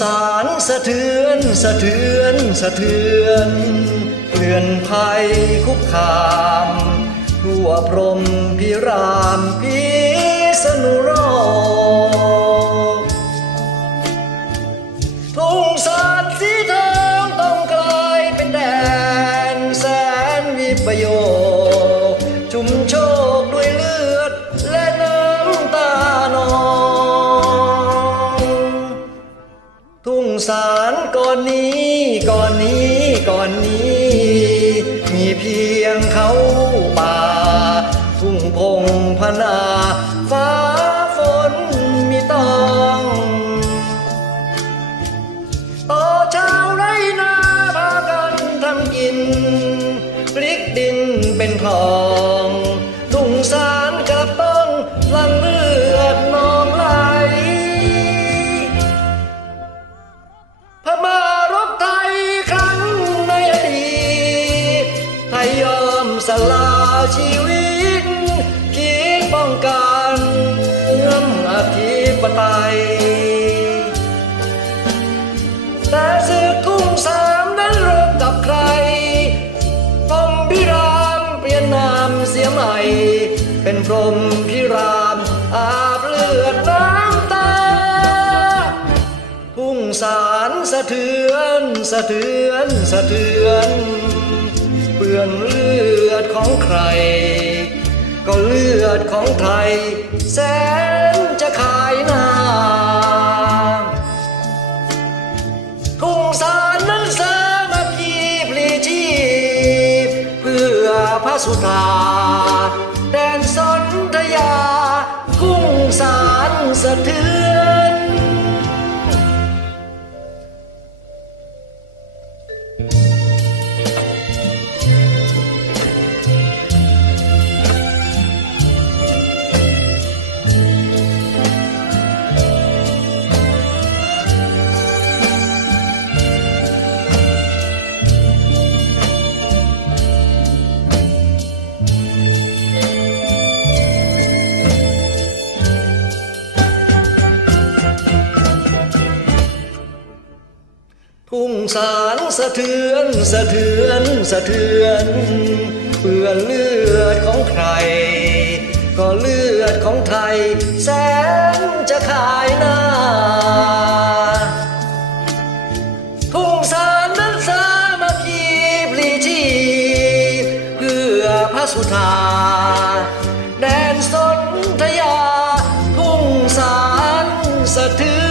สารสะเทือนสะเทือนสะเทือนเปลื่อนภัยคุกคามทั่วพรมพิรามพิสนุโรอทุ่งสาดสีท สารก่อนนี้ก่อนนี้ก่อนนี้ มีเพียงเขาป่าทุ่งพงพนา สละชีวิตคิดป้องกันเงื่อมอธิปไตยแต่ศึกกุ้งสามนั้นรบกับใครพรมพิรามเปลี่ยนนามเสียใหม่ เป็นพรมพิรามอาบเลือดน้ำตาทุ่งสารสะเทือนสะเทือนสะเทือน เปื้อนเลือดของใคร ก็เลือดของไทย แสนจะขายหน้าทุ่งสารนั้นสามัคคีพลีชีพ เพื่อพระสุธาแดนสนธยากุ้งสารสะเทือน สารสะเทือนสะเทือนสะเทือนเปื่อนเลือดของใคร ก็เลือดของไทย แสนจะขายหน้าทุ่งสารนั้นสามัคคีปลีชีพเพื่อพระสุธาแดนสนธยาทุ่งสารสะเทือน